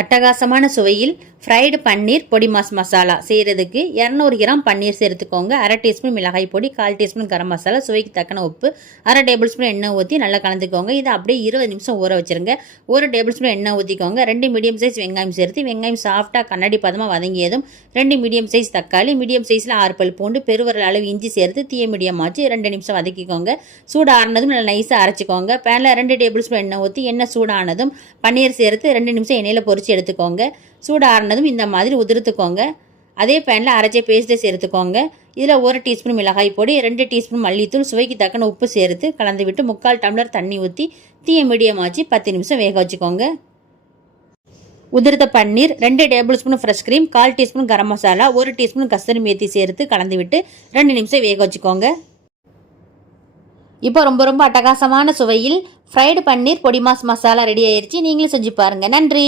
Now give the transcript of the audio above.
அட்டகாசமான சுவையில் ஃப்ரைடு பன்னீர் பொடி மாஸ் மசாலா. செய்கிறதுக்கு இரநூறு கிராம் பன்னீர் சேர்த்துக்கோங்க. அரை டீஸ்பூன் மிளகாய் பொடி கால் டீஸ்பூன் கரம் மசாலா சுவைக்கு தக்கன உப்பு அரை டேபிள் ஸ்பூன் எண்ணெய் ஊற்றி நல்லா கலந்துக்கோங்க. இதை அப்படியே இருபது நிமிஷம் ஊற வச்சிருங்க. ஒரு டேபிள் ஸ்பூன் எண்ணெய் ஊற்றிக்கோங்க ரெண்டு மீடியம் சைஸ் வெங்காயம் சேர்த்து வெங்காயம் சாஃப்டாக கண்ணாடி பதமாக வதங்கியதும் ரெண்டு மீடியம் சைஸ் தக்காளி மீடியம் சைஸில் ஆறு பல் பூண்டு பெருவரல் அளவு இஞ்சி சேர்த்து தீய மீடியம் ஆச்சு ரெண்டு நிமிஷம் வதக்கிக்கோங்க. சூடு ஆறுனதும் நல்லா நைஸாக அரைச்சிக்கோங்க. பேனில் ரெண்டு டேபிள் ஸ்பூன் எண்ணெய் ஊற்றி எண்ணெய் சூடானதும் பன்னீர் சேர்த்து ரெண்டு நிமிஷம் எண்ணெயில் பொரிச்சு எடுத்துக்கோங்க. சூடு ஆறுனதும் இந்த மாதிரி உதிர்த்துக்கோங்க. அதே பேனில் அரைச்ச பேஸ்ட்டை சேர்த்துக்கோங்க. இதில் ஒரு டீஸ்பூன் மிளகாய் பொடி ரெண்டு டீஸ்பூன் மல்லித்தூள் சுவைக்கு தக்கன உப்பு சேர்த்து கலந்து விட்டு முக்கால் டம்ளர் தண்ணி ஊற்றி தீய மீடியம் ஆச்சு பத்து நிமிஷம் வேக வச்சுக்கோங்க. உதிர்த்த பன்னீர் ரெண்டு டேபிள் ஸ்பூன் ஃப்ரெஷ் க்ரீம் கால் டீஸ்பூன் கரம் மசாலா ஒரு டீஸ்பூன் கஸ்தூரி மேத்தி சேர்த்து கலந்து விட்டு ரெண்டு நிமிஷம் வேக வச்சுக்கோங்க. இப்போ ரொம்ப ரொம்ப அட்டகாசமான சுவையில் ஃப்ரைடு பன்னீர் பொடி மாஸ் மசாலா ரெடி ஆயிடுச்சு நீங்களும் செஞ்சு பாருங்கள் நன்றி!